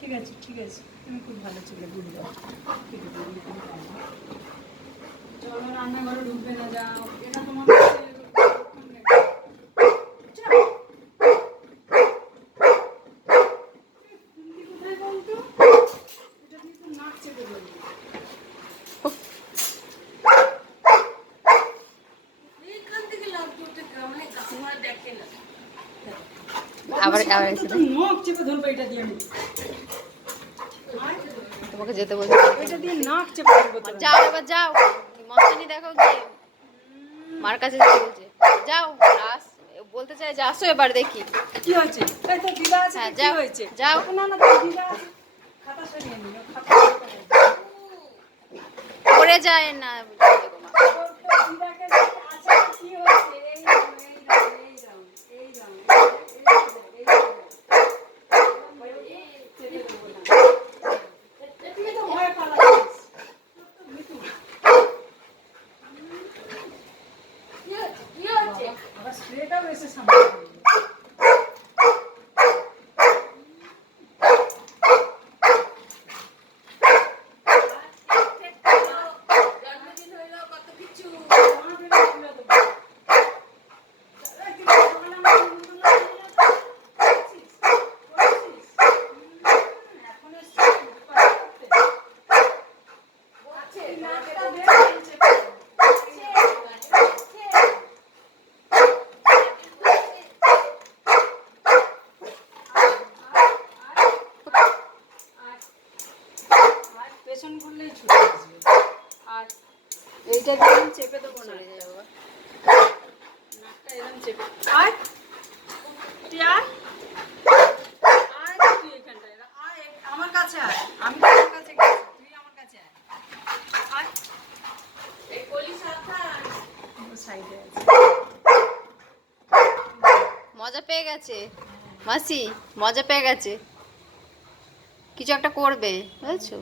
ঠিক আছে ঠিক আছে, তুমি খুব ভালো ছেলে, বুঝবে। চলো রান্নাঘরে ঢুকবে না, যাও। এটা তোমার কোথায় বলতো, এটা দিয়ে তো নাক চেপে ধরবে। এইখান থেকে লাগবে, ওটা মানে গামলা দেখে না। আবার তো নখ চেপে ধরবে এটা দিয়ে। আমি তোমাকে যেতে বলছি, এটা দিয়ে নাক চেপে ধরবো। যাও এবার যাও, মস্তানি দেখো গিয়ে, মার কাছে যেতে বলছে। যাও, বলতে চাই যে আসো এবার দেখি কি হয়েছে। এই তো দিদা আছে, হ্যাঁ, কি যাও হয়েছে। যাও। না না, তো দিদা আছে, খাতা সরিয়ে নিও, খাতা পড়ে যায় না দিদাকে আছে, কি হয়েছে। এই রাম, এই রাম, এই রাম, এই রাম, এই রাম। তুমি তো ভয় পালাচ্ছিস। আবার স্প্রেটাও এসে সামনে পেছন ঘুরলেই ছুটে আসবে। আর এইটা দিয়ে আমি চেপে দেবো না, নাকটা এরকম চেপে। আয় তুই আয়, আয় তুই এখানটায় আয়, আমার কাছে আয়, আমি তোর কাছে গেছি, তুই আমার কাছে আয়। আয়, এই কলি সাবধান, সাইডে আছে। মজা পেয়ে গেছে মাসি, মজা পেয়ে গেছে, কিছু একটা করবে বুঝেছো।